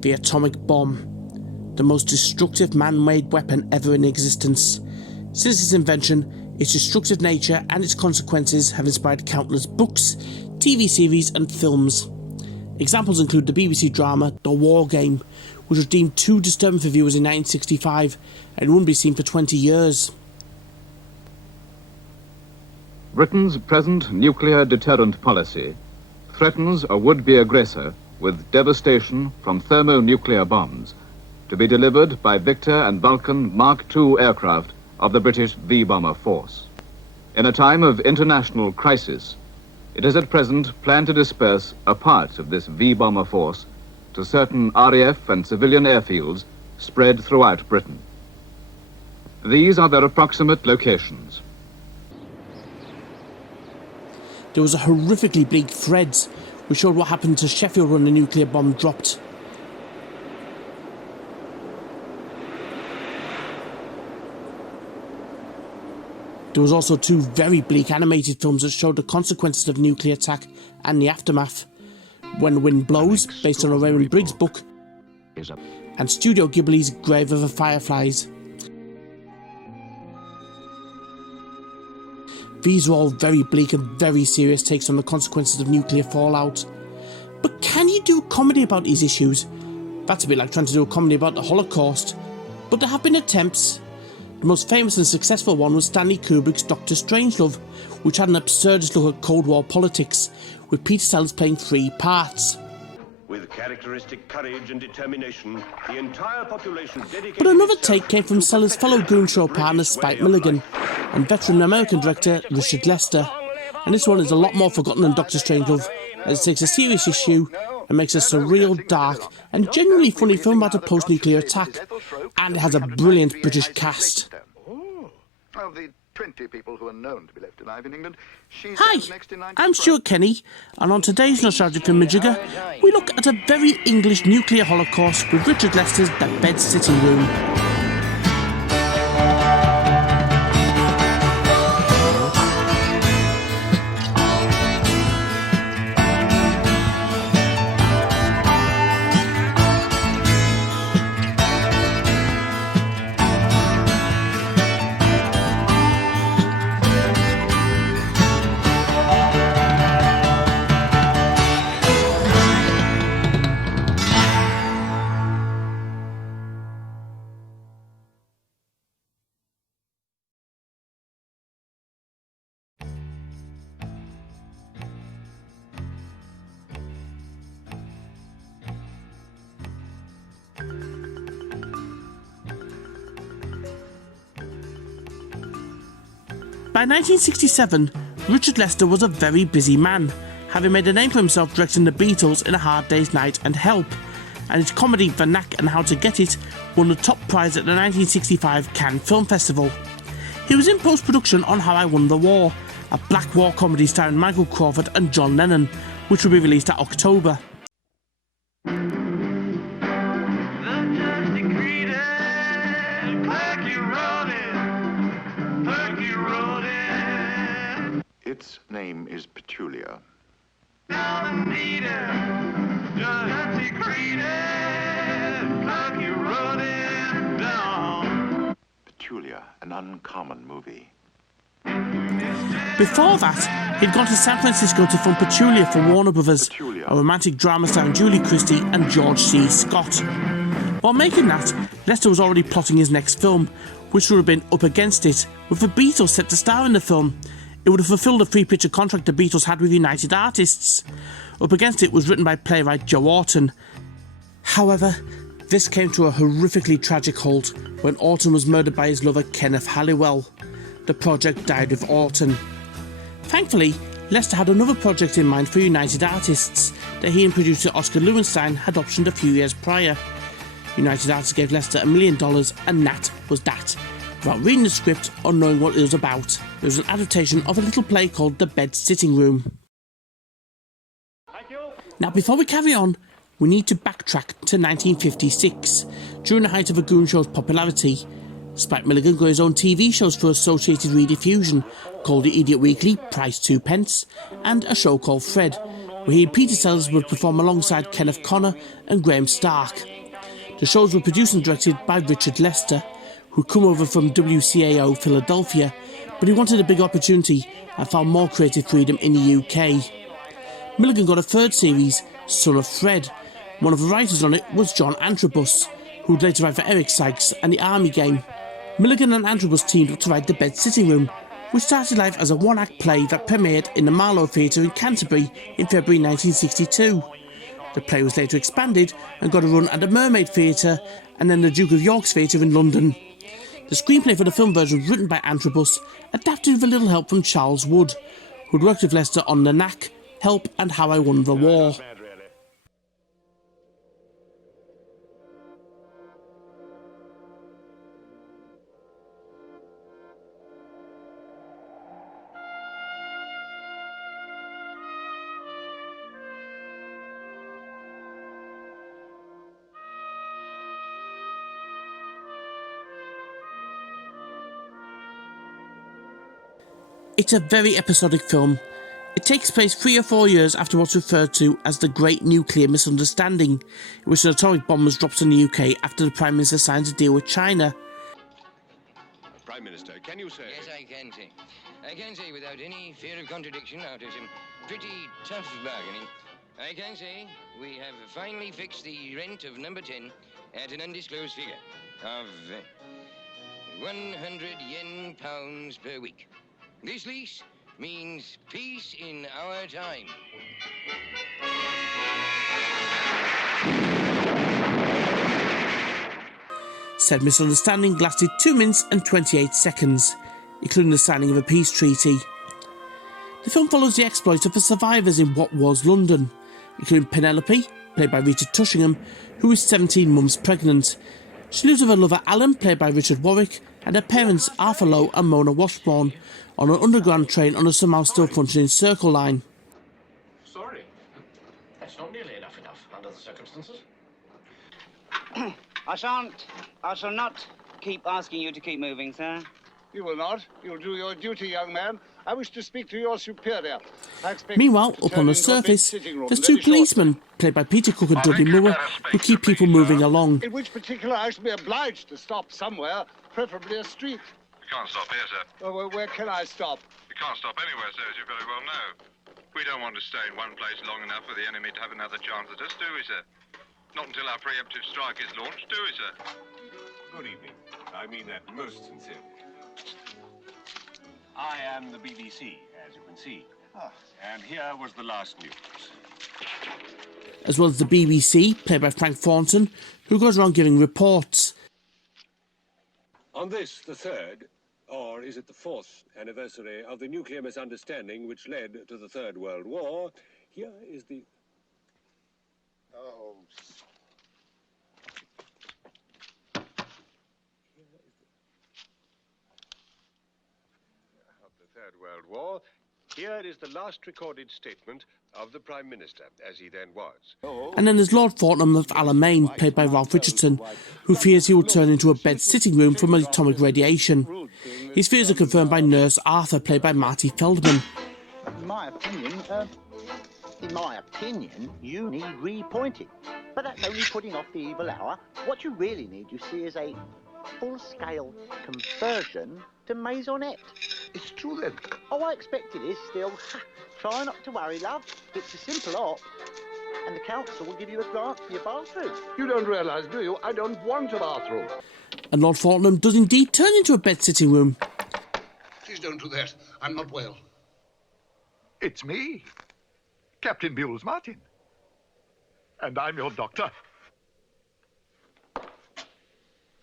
The atomic bomb, the most destructive man-made weapon ever in existence. Since its invention, its destructive nature and its consequences have inspired countless books, TV series and films. Examples include the BBC drama The War Game, which was deemed too disturbing for viewers in 1965 and wouldn't be seen for 20 years. Britain's present nuclear deterrent policy threatens a would-be aggressor with devastation from thermonuclear bombs to be delivered by Victor and Vulcan Mark II aircraft of the British V-bomber force. In a time of international crisis, it is at present planned to disperse a part of this V-bomber force to certain RAF and civilian airfields spread throughout Britain. These are their approximate locations. There was a horrifically bleak threads which showed what happened to Sheffield when the nuclear bomb dropped. There was also two very bleak animated films that showed the consequences of nuclear attack and the aftermath. When the Wind Blows, based on a Raymond Briggs book, and Studio Ghibli's Grave of the Fireflies. These are all very bleak and very serious takes on the consequences of nuclear fallout. But can you do comedy about these issues? That's a bit like trying to do a comedy about the Holocaust. But there have been attempts. The most famous and successful one was Stanley Kubrick's Dr. Strangelove, which had an absurdist look at Cold War politics, with Peter Sellers playing 3 parts. With characteristic courage and determination, the entire population dedicated. But another take came from Sellers' fellow Goon Show partner Spike Milligan and veteran American director Richard Lester. And this one is a lot more forgotten than Dr. Strangelove, as it takes a serious issue and makes a surreal, dark and genuinely funny film about a post-nuclear attack. And it has a brilliant British cast. Of the 20 people who are known to be left alive in England, Hi, I'm Stuart Kenny, and on today's Nostalgic Thingummyjigger, we look at a very English nuclear holocaust with Richard Lester's The Bed Sitting Room. By 1967, Richard Lester was a very busy man, having made a name for himself directing the Beatles in A Hard Day's Night and Help, and his comedy The Knack and How to Get It won the top prize at the 1965 Cannes Film Festival. He was in post-production on How I Won the War, a black war comedy starring Michael Crawford and John Lennon, which will be released at October. Its name is Petulia. Petulia, an uncommon movie. Before that, he'd gone to San Francisco to film Petulia for Warner Brothers, a romantic drama starring Julie Christie and George C. Scott. While making that, Lester was already plotting his next film, which would have been Up Against It, with the Beatles set to star in the film. It would have fulfilled the 3-picture contract the Beatles had with United Artists. Up Against It was written by playwright Joe Orton. However, this came to a horrifically tragic halt when Orton was murdered by his lover Kenneth Halliwell. The project died with Orton. Thankfully, Lester had another project in mind for United Artists that he and producer Oscar Lowenstein had optioned a few years prior. United Artists gave Lester $1 million, and that was that. Without reading the script or knowing what it was about, it was an adaptation of a little play called The Bed Sitting Room. Now, before we carry on, we need to backtrack to 1956, during the height of a Goon Show's popularity. Spike Milligan got his own TV shows for Associated Rediffusion, called The Idiot Weekly, price 2 pence, and a show called Fred, where he and Peter Sellers would perform alongside Kenneth Connor and Graham Stark. The shows were produced and directed by Richard Lester, who'd come over from WCAO Philadelphia, but he wanted a big opportunity and found more creative freedom in the UK. Milligan got a third series, Son of Fred. One of the writers on it was John Antrobus, who would later write for Eric Sykes and The Army Game. Milligan and Antrobus teamed up to write The Bed Sitting Room, which started life as a one-act play that premiered in the Marlow Theatre in Canterbury in February 1962. The play was later expanded and got a run at the Mermaid Theatre and then the Duke of York's Theatre in London. The screenplay for the film version was written by Antrobus, adapted with a little help from Charles Wood, who'd worked with Lester on The Knack, Help and How I Won the War. It's a very episodic film. It takes place 3 or 4 years after what's referred to as the Great Nuclear Misunderstanding, in which an atomic bomb was dropped on the UK after the Prime Minister signed a deal with China. Prime Minister, can you say... Yes, I can say. I can say without any fear of contradiction after some pretty tough bargaining. I can say we have finally fixed the rent of number 10 at an undisclosed figure of 100 yen pounds per week. This lease means peace in our time. Said misunderstanding lasted 2 minutes and 28 seconds, including the signing of a peace treaty. The film follows the exploits of the survivors in what was London, including Penelope, played by Rita Tushingham, who is 17 months pregnant. She lives with her lover Alan, played by Richard Warwick, and her parents Arthur Lowe and Mona Washbourne, on an underground train on a somehow still functioning Circle line. Sorry. That's not nearly enough under the circumstances. I shall not keep asking you to keep moving, sir. You will not. You'll do your duty, young man. I wish to speak to your superior. Meanwhile, up on the surface, there's 2 policemen, played by Peter Cook and Dudley Moore, who keep people moving along. In which particular I shall be obliged to stop somewhere, preferably a street. You can't stop here, sir. Oh, well, where can I stop? You can't stop anywhere, sir, as you very well know. We don't want to stay in one place long enough for the enemy to have another chance at us, do we, sir? Not until our preemptive strike is launched, do we, sir? Good evening. I mean that most sincerely. I am the BBC, as you can see. And here was the last news. As well as the BBC, played by Frank Thornton, who goes around giving reports. On this, the 3rd, or is it the 4th anniversary of the nuclear misunderstanding which led to the Third World War, here is the... Oh. Of the Third World War, here is the last recorded statement of the Prime Minister, as he then was. And then there's Lord Fortnum of Alamein, played by Ralph Richardson, who fears he will turn into a bed sitting room from atomic radiation. His fears are confirmed by Nurse Arthur, played by Marty Feldman. In my opinion, you need repointing. But that's only putting off the evil hour. What you really need, you see, is a full-scale conversion to maisonette. It's true, then. Oh, I expect it is still. Try not to worry, love. It's a simple op. And the council will give you a grant for your bathroom. You don't realise, do you? I don't want a bathroom. And Lord Fortnum does indeed turn into a bed sitting room. Please don't do that. I'm not well. It's me, Captain Bewles Martin. And I'm your doctor.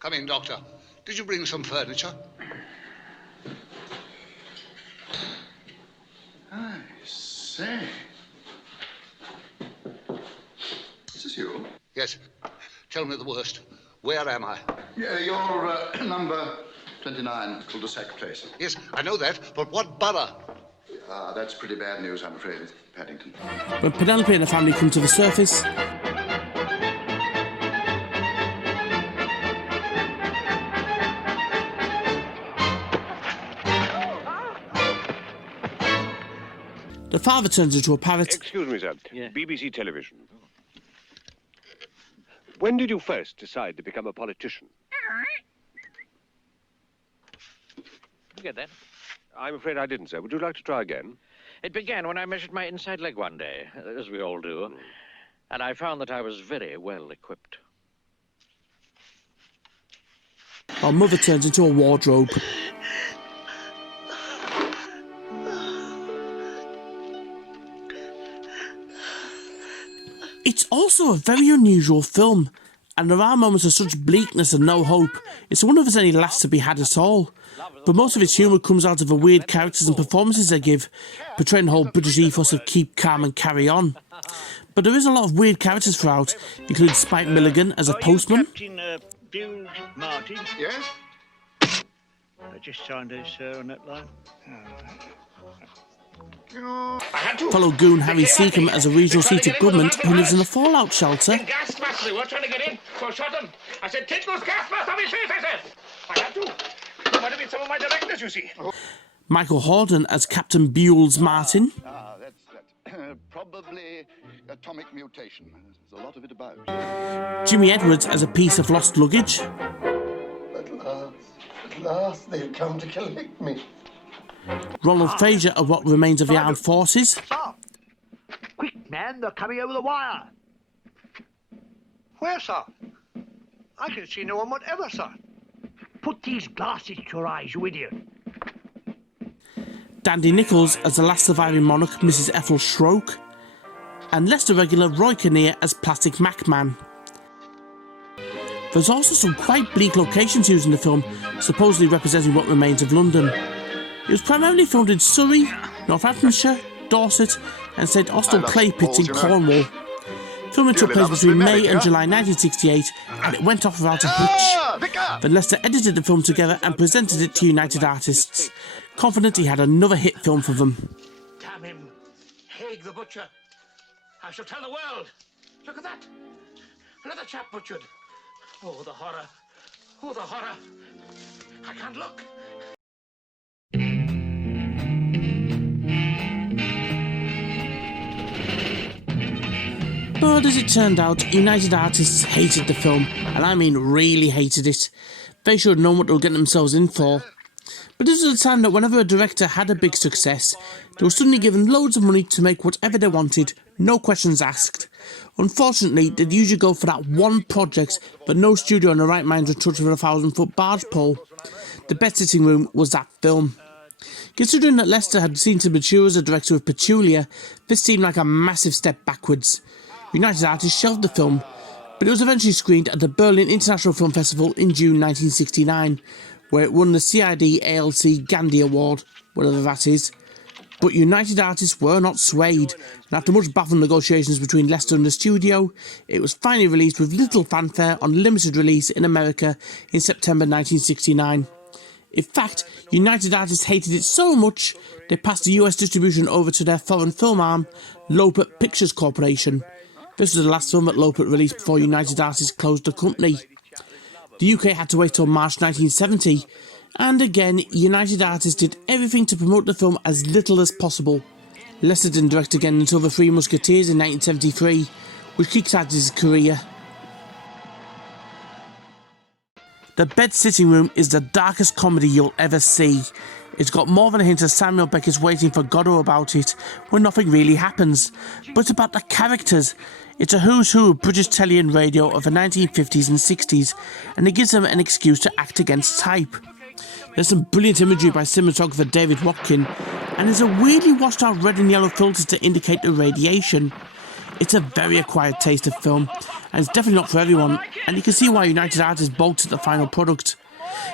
Come in, Doctor. Did you bring some furniture? I say. Is this you? Yes. Tell me the worst. Where am I? Yeah, you're number 29, cul-de-sac place. Yes, I know that, but what borough? That's pretty bad news, I'm afraid, Paddington. When Penelope and her family come to the surface, The father turns into a parrot. Excuse me, sir. BBC Television. When did you first decide to become a politician? Did you get that? I'm afraid I didn't, sir. Would you like to try again? It began when I measured my inside leg one day, as we all do, and I found that I was very well equipped. Our mother turns into a wardrobe. It's also a very unusual film, and there are moments of such bleakness and no hope. It's one of there's any laughs to be had at all. But most of its humour comes out of the weird characters and performances they give, portraying the whole British ethos of keep calm and carry on. But there is a lot of weird characters throughout, including Spike Milligan as a postman. Captain Bill Martin? Yes? I just signed this on that line. Fellow goon Harry Seacombe as a regional seat of government who lives in a fallout shelter. Gas masks, they were trying to get in, so I shot them. I said, take those gas masks off his face, I said. I had to. It might have been some of my directors, you see. Michael Hordern as Captain Buells Martin. That's probably atomic mutation. There's a lot of it about. Jimmy Edwards as a piece of lost luggage. At last they've come to collect me. Ronald Fraser of what remains of the armed forces. Stop! Quick, man, they're coming over the wire. Where, sir? I can see no one whatever, sir. Put these glasses to your eyes, you idiot. Dandy Nichols as the last surviving monarch, Mrs. Ethel Schroke. And Leicester regular Roy Kinnear as Plastic Mac Man. There's also some quite bleak locations used in the film, supposedly representing what remains of London. It was primarily filmed in Surrey, Northamptonshire, Dorset and St Austell Clay Pits in Cornwall. Filming took place between May and July 1968 and it went off without a hitch. Then Lester edited the film together and presented it to United Artists, confident he had another hit film for them. Damn him. Haig the butcher. I shall tell the world. Look at that. Another chap butchered. Oh, the horror. Oh, the horror. I can't look. But as it turned out, United Artists hated the film, and I mean really hated it. They should have known what they were getting themselves in for. But this was the time that whenever a director had a big success, they were suddenly given loads of money to make whatever they wanted, no questions asked. Unfortunately, they'd usually go for that one project, but no studio in the right mind would touch with a 1,000-foot barge pole. The best sitting room was that film. Considering that Lester had seen to mature as a director with Petulia, this seemed like a massive step backwards. United Artists shelved the film, but it was eventually screened at the Berlin International Film Festival in June 1969, where it won the CID ALC Gandhi Award, whatever that is. But United Artists were not swayed, and after much baffling negotiations between Lester and the studio, it was finally released with little fanfare on limited release in America in September 1969. In fact, United Artists hated it so much, they passed the US distribution over to their foreign film arm, Lopert Pictures Corporation. This was the last film that Lopert released before United Artists closed the company. The UK had to wait till March 1970, and again, United Artists did everything to promote the film as little as possible. Lester didn't direct again until The Three Musketeers in 1973, which kick-started his career. The Bed Sitting Room is the darkest comedy you'll ever see. It's got more than a hint of Samuel Beckett's Waiting for Godot about it, where nothing really happens. But it's about the characters. It's a who's who of British telly and radio of the 1950s and 60s, and it gives them an excuse to act against type. There's some brilliant imagery by cinematographer David Watkin, and there's a weirdly washed out red and yellow filter to indicate the radiation. It's a very acquired taste of film, and it's definitely not for everyone, and you can see why United Artists balked at the final product.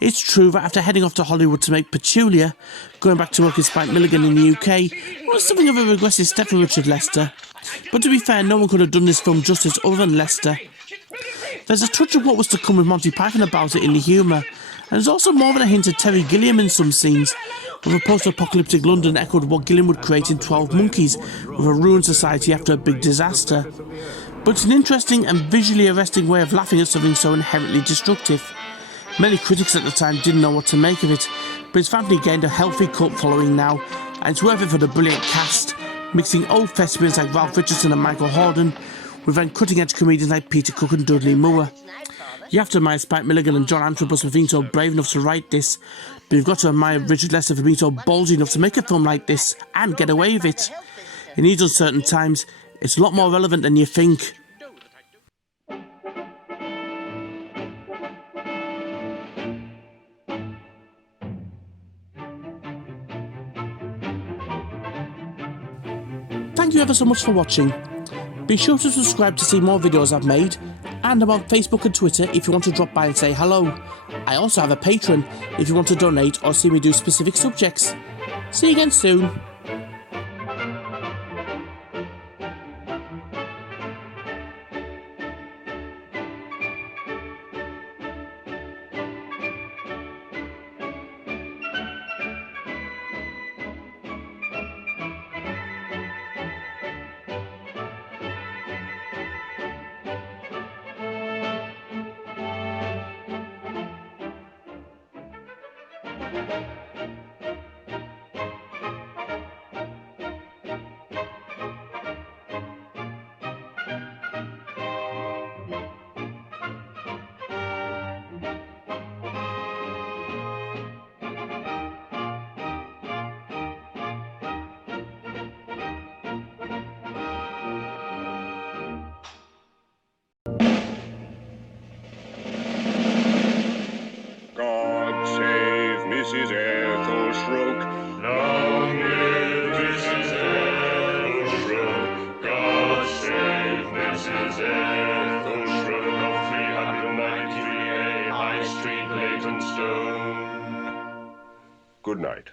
It's true that after heading off to Hollywood to make Petulia, going back to work with Spike Milligan in the UK was something of a regressive step for Richard Lester. But to be fair, no one could have done this film justice other than Lester. There's a touch of what was to come with Monty Python about it in the humour, and there's also more than a hint of Terry Gilliam in some scenes, with a post-apocalyptic London echoed what Gilliam would create in 12 Monkeys, with a ruined society after a big disaster. But it's an interesting and visually arresting way of laughing at something so inherently destructive. Many critics at the time didn't know what to make of it, but it's finally gained a healthy cult following now, and it's worth it for the brilliant cast, mixing old thespians like Ralph Richardson and Michael Hordern with then cutting-edge comedians like Peter Cook and Dudley Moore. You have to admire Spike Milligan and John Antrobus for being so brave enough to write this, but you've got to admire Richard Lester for being so ballsy enough to make a film like this and get away with it. In these uncertain times, it's a lot more relevant than you think. Thank you ever so much for watching. Be sure to subscribe to see more videos I've made, and I'm on Facebook and Twitter if you want to drop by and say hello. I also have a Patreon if you want to donate or see me do specific subjects. See you again soon. Mrs. Ethel Shrook. Long live Mrs. Ethel Shrook. God save Mrs. Ethel Shrook of 393A High Street, Leytonstone. Good night.